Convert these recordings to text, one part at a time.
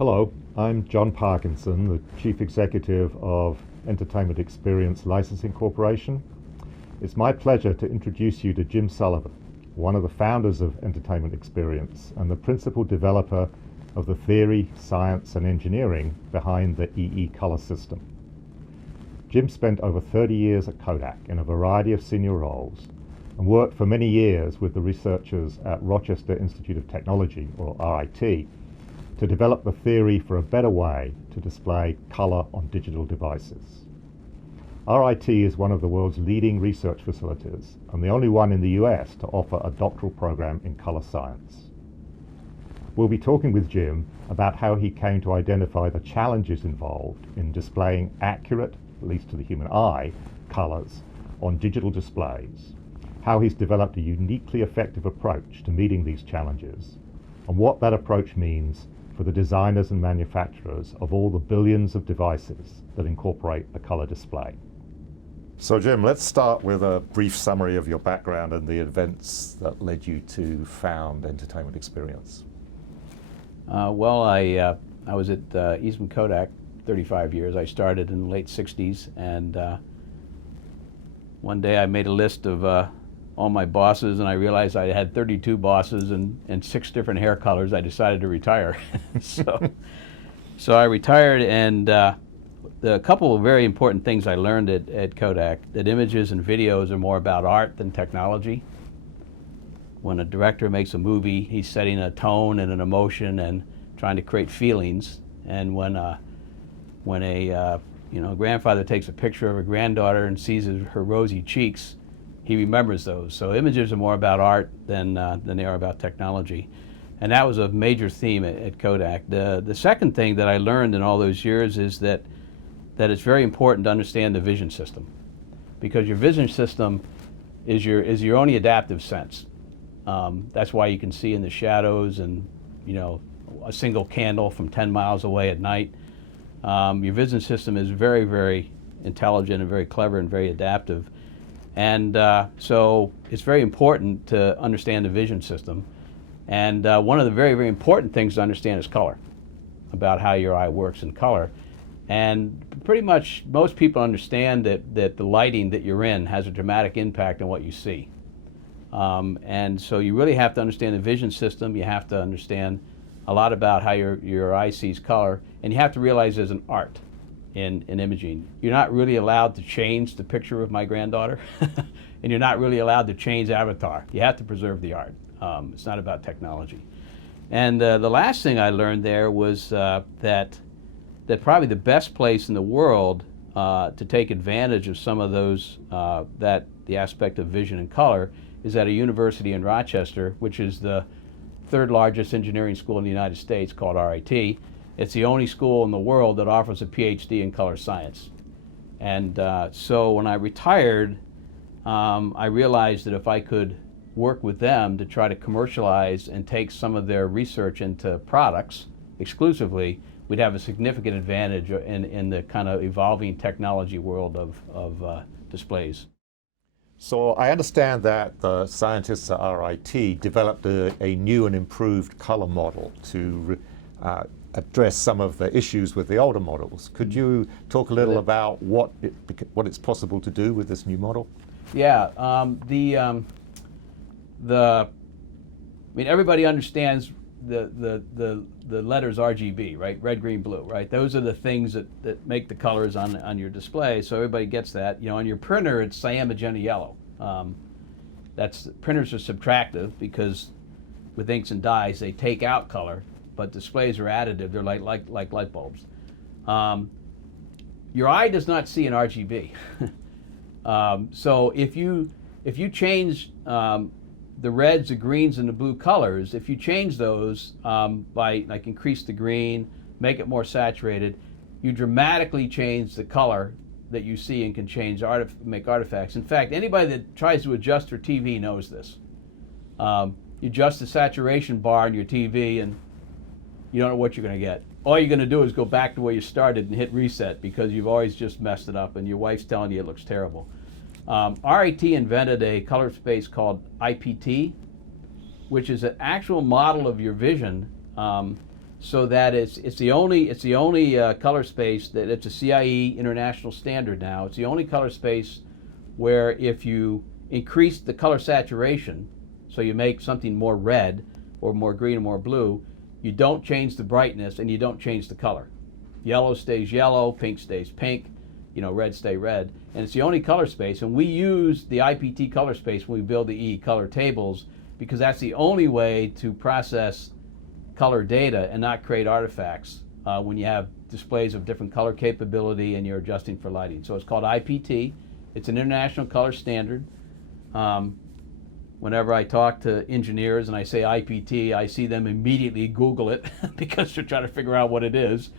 Hello, I'm John Parkinson, the Chief Executive of Entertainment Experience Licensing Corporation. It's my pleasure to introduce you to Jim Sullivan, one of the founders of Entertainment Experience and the principal developer of the theory, science, and engineering behind the eeColor system. Jim spent over 30 years at Kodak in a variety of senior roles and worked for many years with the researchers at Rochester Institute of Technology, or RIT, to develop the theory for a better way to display color on digital devices. RIT is one of the world's leading research facilities and the only one in the US to offer a doctoral program in color science. We'll be talking with Jim about how he came to identify the challenges involved in displaying accurate, at least to the human eye, colors on digital displays, how he's developed a uniquely effective approach to meeting these challenges, and what that approach means for the designers and manufacturers of all the billions of devices that incorporate a color display. So Jim, let's start with a brief summary of your background and the events that led you to found Entertainment Experience. I was at Eastman Kodak 35 years. I started in the late 60s, and one day I made a list of all my bosses, and I realized I had 32 bosses and 6 different hair colors. I decided to retire. so I retired, and the couple of very important things I learned at Kodak, that images and videos are more about art than technology. When a director makes a movie, he's setting a tone and an emotion and trying to create feelings. And when a grandfather takes a picture of a granddaughter and sees her rosy cheeks, he remembers those. So images are more about art than they are about technology. And that was a major theme at Kodak. The second thing that I learned in all those years is that it's very important to understand the vision system, because your vision system is your only adaptive sense. That's why you can see in the shadows and a single candle from 10 miles away at night. Your vision system is very, very intelligent and very clever and very adaptive. And so it's very important to understand the vision system. And one of the very, very important things to understand is color, about how your eye works in color. And pretty much most people understand that the lighting that you're in has a dramatic impact on what you see. And so you really have to understand the vision system. You have to understand a lot about how your eye sees color. And you have to realize there's an art in imaging. You're not really allowed to change the picture of my granddaughter, and you're not really allowed to change Avatar. You have to preserve the art. It's not about technology. And the last thing I learned there was that probably the best place in the world to take advantage of some of those, the aspect of vision and color, is at a university in Rochester, which is the 3rd largest engineering school in the United States, called RIT. It's the only school in the world that offers a PhD in color science. And so when I retired, I realized that if I could work with them to try to commercialize and take some of their research into products exclusively, we'd have a significant advantage in the kind of evolving technology world of displays. So I understand that the scientists at RIT developed a new and improved color model to address some of the issues with the older models. Could you talk a little about what it's possible to do with this new model? Yeah, everybody understands the letters RGB, right? Red, green, blue, right? Those are the things that make the colors on your display. So everybody gets that. On your printer, it's cyan, magenta, yellow. Printers are subtractive because with inks and dyes, they take out color. But displays are additive. They're like light bulbs. Your eye does not see an RGB. So if you change the reds, the greens, and the blue colors, if you change those by increase the green, make it more saturated, you dramatically change the color that you see and can change make artifacts. In fact, anybody that tries to adjust their TV knows this. You adjust the saturation bar on your TV and you don't know what you're going to get. All you're going to do is go back to where you started and hit reset because you've always just messed it up and your wife's telling you it looks terrible. RIT invented a color space called IPT, which is an actual model of your vision so that it's the only color space that it's a CIE international standard now. It's the only color space where if you increase the color saturation, so you make something more red or more green or more blue, you don't change the brightness and you don't change the color. Yellow stays yellow, pink stays pink, red stay red, and it's the only color space. And we use the IPT color space when we build the eeColor tables because that's the only way to process color data and not create artifacts when you have displays of different color capability and you're adjusting for lighting. So it's called IPT. It's an international color standard. Whenever I talk to engineers and I say IPT, I see them immediately Google it because they're trying to figure out what it is.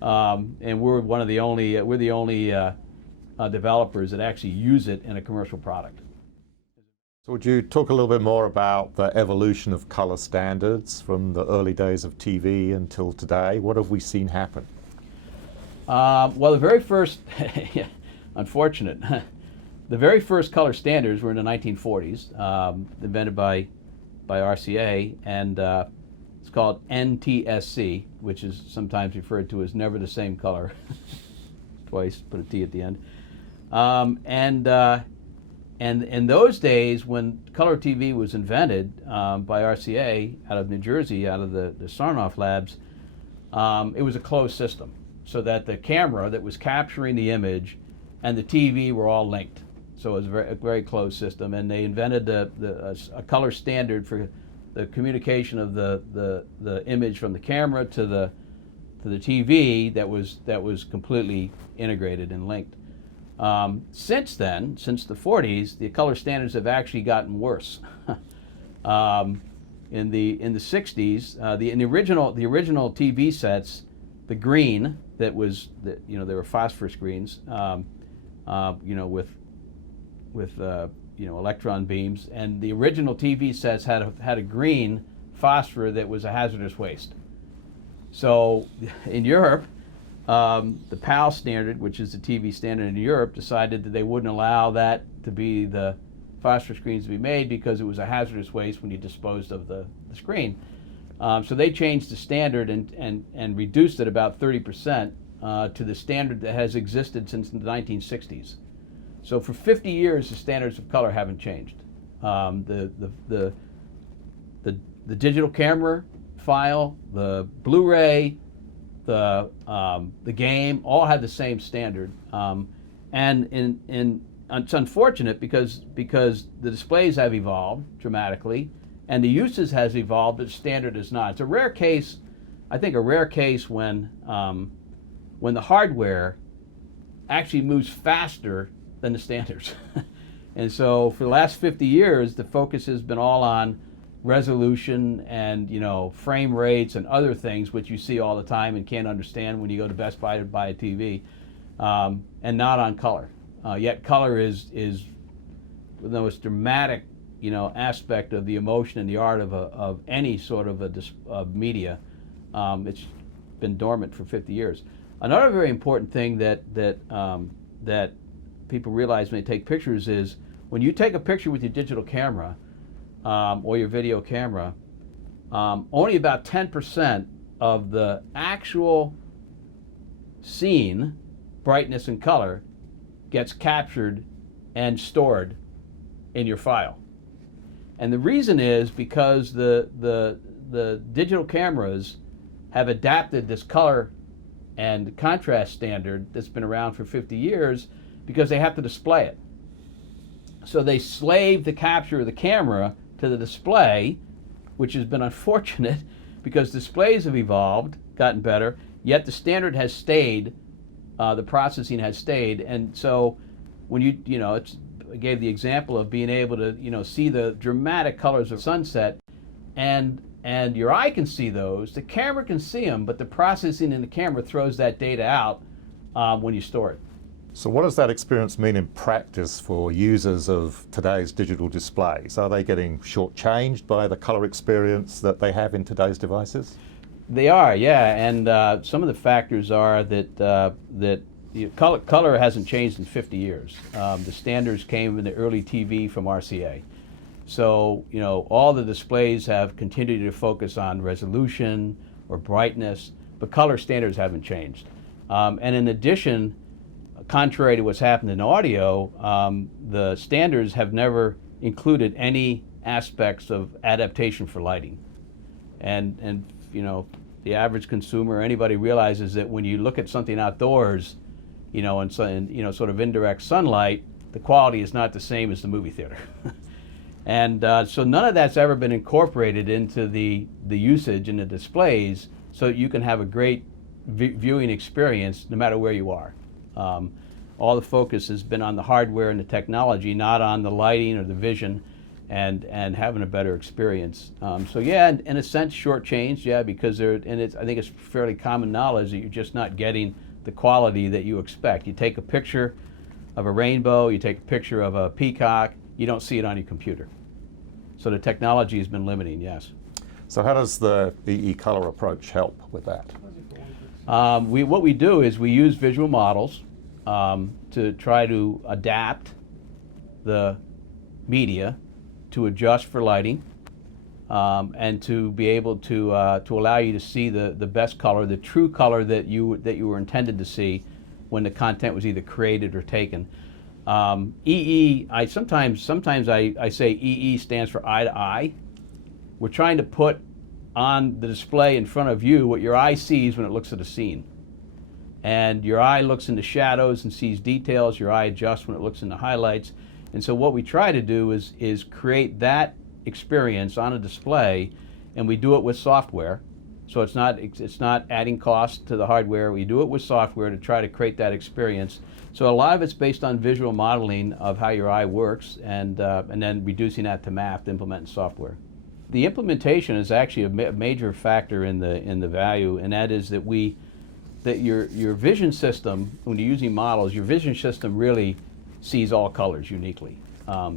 And we're the only developers that actually use it in a commercial product. So would you talk a little bit more about the evolution of color standards from the early days of TV until today? What have we seen happen? Well, the very first, unfortunate, the very first color standards were in the 1940s, invented by RCA, and it's called NTSC, which is sometimes referred to as never the same color. Twice, put a T at the end. And in those days, when color TV was invented by RCA out of New Jersey, out of the Sarnoff labs, it was a closed system, so that the camera that was capturing the image and the TV were all linked. So it was a very closed system, and they invented a color standard for the communication of the image from the camera to the TV that was completely integrated and linked. Since then, since the 40s, the color standards have actually gotten worse. In the 60s, in the original TV sets, the green they were phosphorus greens, with electron beams, and the original TV sets had a green phosphor that was a hazardous waste. So in Europe, the PAL standard, which is the TV standard in Europe, decided that they wouldn't allow that to be the phosphorus screens to be made because it was a hazardous waste when you disposed of the screen. So they changed the standard and reduced it about 30% to the standard that has existed since the 1960s. So for 50 years, the standards of color haven't changed. The digital camera file, the Blu-ray, the game, all had the same standard, and it's unfortunate because the displays have evolved dramatically, and the uses has evolved, but the standard is not. It's a rare case, I think, when the hardware actually moves faster than the standards, and so for the last 50 years, the focus has been all on resolution and frame rates and other things which you see all the time and can't understand when you go to Best Buy to buy a TV, and not on color. Yet color is the most dramatic aspect of the emotion and the art of any sort of media. It's been dormant for 50 years. Another very important thing that people realize when they take pictures is when you take a picture with your digital camera or your video camera, only about 10% of the actual scene, brightness and color, gets captured and stored in your file. And the reason is because the digital cameras have adapted this color and contrast standard that's been around for 50 years because they have to display it. So they slave the capture of the camera to the display, which has been unfortunate because displays have evolved, gotten better, yet the standard has stayed, the processing has stayed. And so when I gave the example of being able to see the dramatic colors of sunset, and your eye can see those, the camera can see them, but the processing in the camera throws that data out when you store it. So what does that experience mean in practice for users of today's digital displays? Are they getting shortchanged by the color experience that they have in today's devices? They are, yeah, and some of the factors are that color hasn't changed in 50 years. The standards came in the early TV from RCA. So all the displays have continued to focus on resolution or brightness, but color standards haven't changed. And in addition, contrary to what's happened in audio, the standards have never included any aspects of adaptation for lighting. And you know, the average consumer, anybody realizes that when you look at something outdoors, you know, in sort of indirect sunlight, the quality is not the same as the movie theater. And so none of that's ever been incorporated into the usage and the displays, so you can have a great viewing experience no matter where you are. All the focus has been on the hardware and the technology, not on the lighting or the vision, and having a better experience. So yeah, in a sense, shortchanged, yeah, because I think it's fairly common knowledge that you're just not getting the quality that you expect. You take a picture of a rainbow, you take a picture of a peacock, you don't see it on your computer. So the technology has been limiting, yes. So how does the eeColor approach help with that? What we do is we use visual models to try to adapt the media to adjust for lighting, and to be able to allow you to see the best color, the true color that you were intended to see when the content was either created or taken. Sometimes I say EE stands for eye to eye. We're trying to put on the display in front of you what your eye sees when it looks at a scene. And your eye looks into shadows and sees details, your eye adjusts when it looks into highlights. And so what we try to do is create that experience on a display, and we do it with software. So it's not adding cost to the hardware. We do it with software to try to create that experience. So a lot of it's based on visual modeling of how your eye works, and then reducing that to math to implement in software. The implementation is actually a major factor in the value, and that is that your vision system, when you're using models, your vision system really sees all colors uniquely.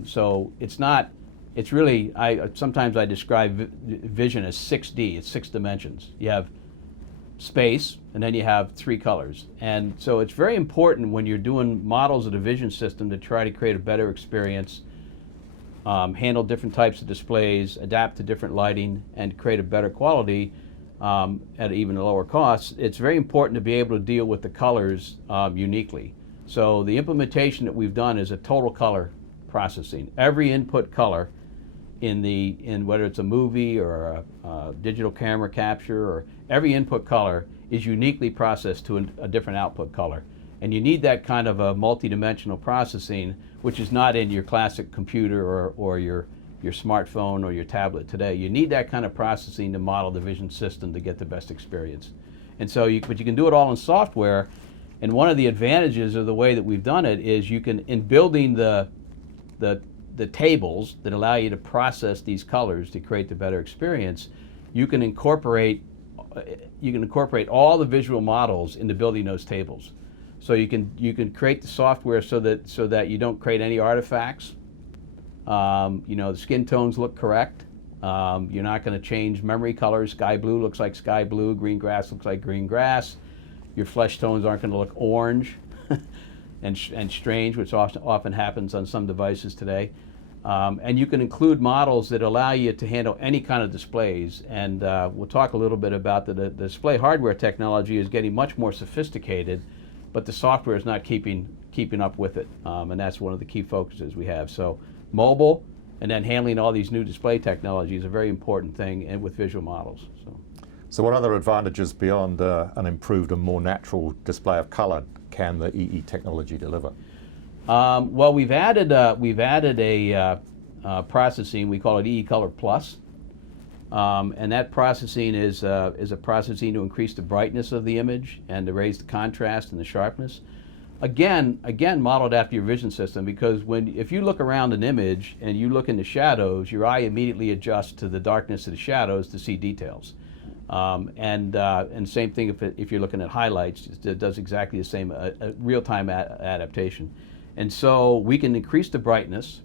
So it's really, sometimes I describe vision as 6D, it's 6 dimensions. You have space, and then you have 3 colors. And so it's very important when you're doing models of the vision system to try to create a better experience, handle different types of displays, adapt to different lighting, and create a better quality at even a lower cost. It's very important to be able to deal with the colors uniquely. So the implementation that we've done is a total color processing. Every input color in whether it's a movie or a digital camera capture, or every input color is uniquely processed to a different output color. And you need that kind of a multi-dimensional processing, which is not in your classic computer or your smartphone or your tablet today. You need that kind of processing to model the vision system to get the best experience. And so, but you can do it all in software. And one of the advantages of the way that we've done it is you can, in building the tables that allow you to process these colors to create the better experience, you can incorporate all the visual models into building those tables. So you can create the software so that you don't create any artifacts. The skin tones look correct. You're not going to change memory colors. Sky blue looks like sky blue. Green grass looks like green grass. Your flesh tones aren't going to look orange and strange, which often happens on some devices today. And you can include models that allow you to handle any kind of displays. And we'll talk a little bit about the display hardware technology is getting much more sophisticated, but the software is not keeping up with it. And that's one of the key focuses we have. So mobile and then handling all these new display technologies is a very important thing, and with visual models. So what other advantages beyond an improved and more natural display of color can the EE technology deliver? Well, we've added a processing. We call it eeColor Plus, and that processing is a processing to increase the brightness of the image and to raise the contrast and the sharpness. Again, modeled after your vision system, because if you look around an image and you look into shadows, your eye immediately adjusts to the darkness of the shadows to see details. And same thing if you're looking at highlights, it does exactly the same, a real-time adaptation. And so we can increase the brightness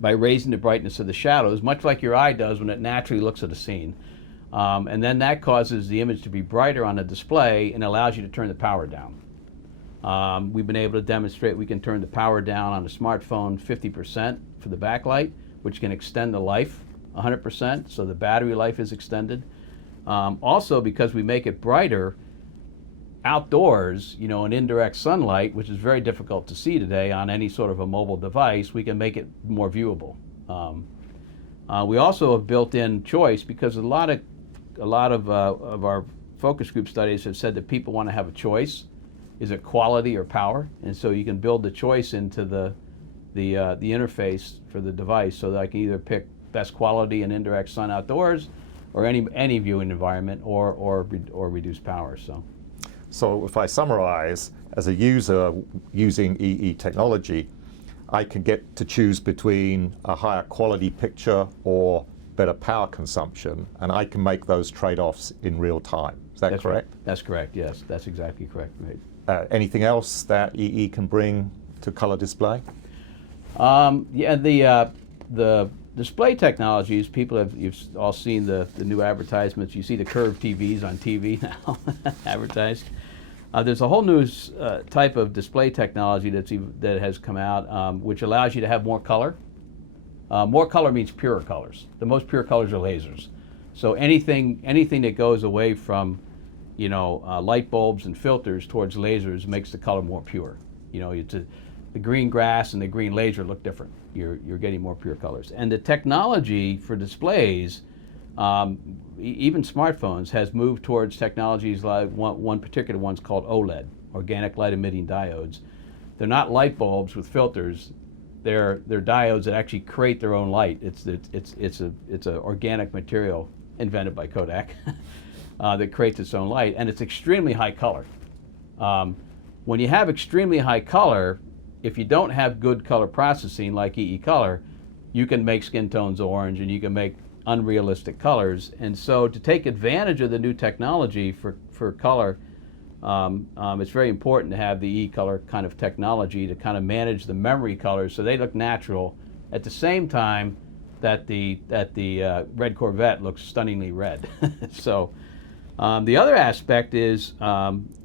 by raising the brightness of the shadows, much like your eye does when it naturally looks at a scene. And then that causes the image to be brighter on the display and allows you to turn the power down. We've been able to demonstrate we can turn the power down on a smartphone 50% for the backlight, which can extend the life 100%, so the battery life is extended. Also, because we make it brighter outdoors, in indirect sunlight, which is very difficult to see today on any sort of a mobile device, we can make it more viewable. We also have built in choice, because a lot of our focus group studies have said that people want to have a choice. Is it quality or power? And so you can build the choice into the interface for the device, so that I can either pick best quality and indirect sun outdoors, or any viewing environment, or reduce power. So if I summarize, as a user using EE technology, I can get to choose between a higher quality picture or better power consumption, and I can make those trade-offs in real time. Is that correct? Right. That's correct, yes. That's exactly correct. Right. Anything else that EE can bring to color display? Yeah, the display technologies, you've all seen the new advertisements. You see the curved TVs on TV now advertised. There's a whole new type of display technology that has come out, which allows you to have more color. More color means purer colors. The most pure colors are lasers. So anything that goes away from light bulbs and filters towards lasers makes the color more pure. The green grass and the green laser look different. You're getting more pure colors. And the technology for displays, even smartphones, has moved towards technologies like one particular one's called OLED, organic light emitting diodes. They're not light bulbs with filters. They're diodes that actually create their own light. It's an organic material invented by Kodak that creates its own light, and it's extremely high color. When you have extremely high color, if you don't have good color processing like eeColor, you can make skin tones orange and you can make unrealistic colors. And so to take advantage of the new technology for color, it's very important to have the eeColor kind of technology to kind of manage the memory colors so they look natural at the same time that the red Corvette looks stunningly red. So the other aspect is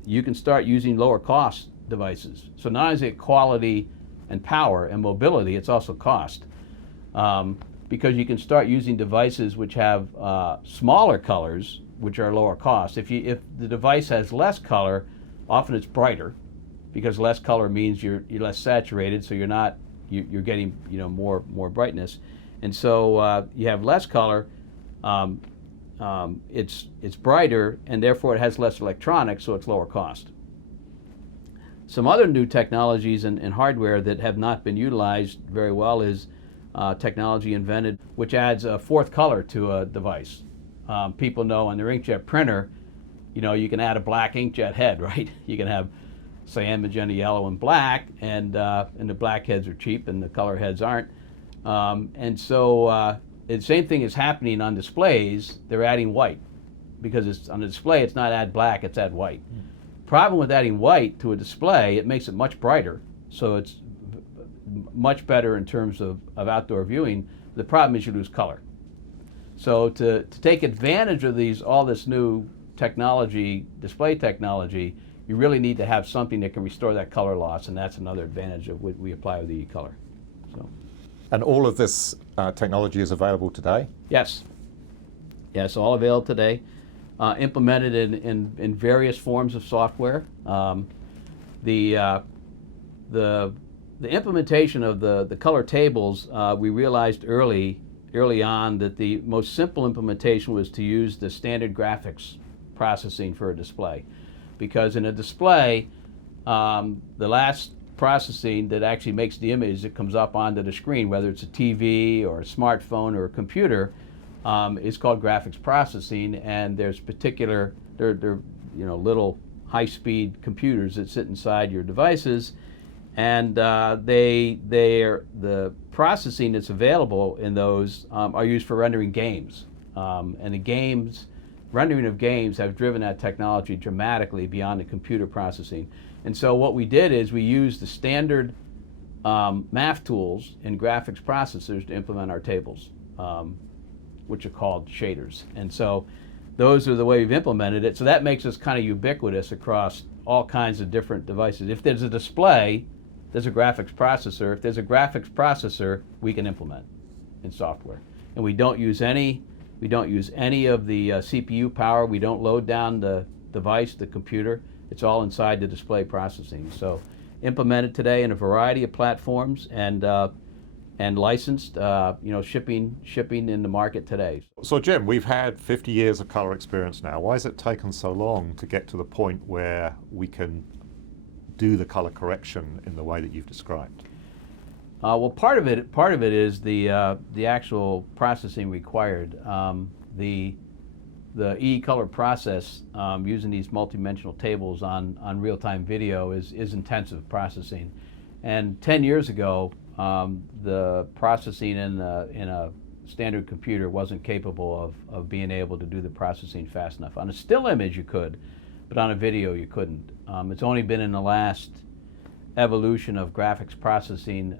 you can start using lower cost devices. So not only is it quality and power and mobility, it's also cost. Because you can start using devices which have smaller colors, which are lower cost. If the device has less color, often it's brighter, because less color means you're less saturated, so you're getting more brightness. And so you have less color, it's brighter, and therefore it has less electronics, so it's lower cost. Some other new technologies and hardware that have not been utilized very well is technology invented which adds a fourth color to a device. People know on their inkjet printer, you can add a black inkjet head, right? You can have cyan, magenta, yellow, and black, and the black heads are cheap and the color heads aren't. And so the same thing is happening on displays. They're adding white, because on the display it's not add black, it's add white. Problem with adding white to a display, it makes it much brighter, so it's much better in terms of outdoor viewing. The problem is you lose color. So to take advantage of all this new technology, display technology, you really need to have something that can restore that color loss, and that's another advantage of what we apply with the eeColor. And all of this technology is available today? Yes. Yes, all available today. Implemented in various forms of software. The implementation of the color tables, we realized early on that the most simple implementation was to use the standard graphics processing for a display. Because in a display, the last processing that actually makes the image that comes up onto the screen, whether it's a TV or a smartphone or a computer, is called graphics processing, and there's particular, they're little high-speed computers that sit inside your devices, and the processing that's available in those are used for rendering games, and the rendering of games have driven that technology dramatically beyond the computer processing. And so what we did is we used the standard math tools in graphics processors to implement our tables, which are called shaders. And so those are the way we've implemented it. So that makes us kind of ubiquitous across all kinds of different devices. If there's a display, there's a graphics processor. If there's a graphics processor, we can implement in software. And we don't use any We don't use any of the CPU power. We don't load down the device, the computer. It's all inside the display processing. So implemented today in a variety of platforms and licensed, shipping in the market today. So Jim, we've had 50 years of color experience now. Why has it taken so long to get to the point where we can do the color correction in the way that you've described? Well, part of it is the actual processing required. The eeColor process using these multidimensional tables on real-time video is intensive processing, and 10 years ago the processing in a standard computer wasn't capable of being able to do the processing fast enough. On a still image you could, but on a video you couldn't. It's only been in the last evolution of graphics processing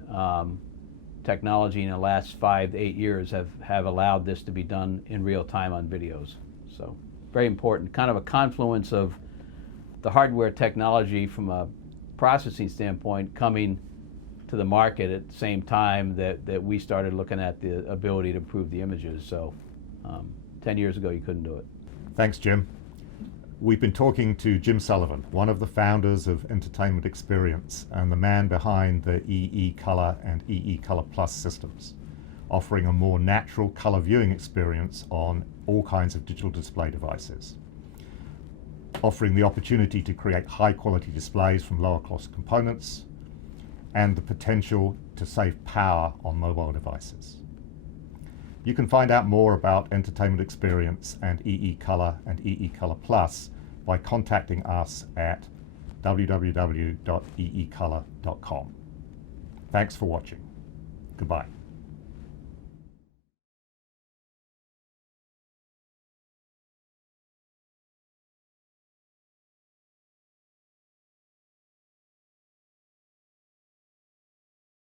technology in the last 5 to 8 years have allowed this to be done in real time on videos. So very important, kind of a confluence of the hardware technology from a processing standpoint coming to the market at the same time that we started looking at the ability to improve the images. So 10 years ago you couldn't do it. Thanks, Jim. We've been talking to Jim Sullivan, one of the founders of Entertainment Experience and the man behind the eeColor and eeColor Plus systems, offering a more natural color viewing experience on all kinds of digital display devices, offering the opportunity to create high quality displays from lower cost components, and the potential to save power on mobile devices. You can find out more about Entertainment Experience and eeColor and eeColor Plus by contacting us at www.eecolor.com. Thanks for watching. Goodbye.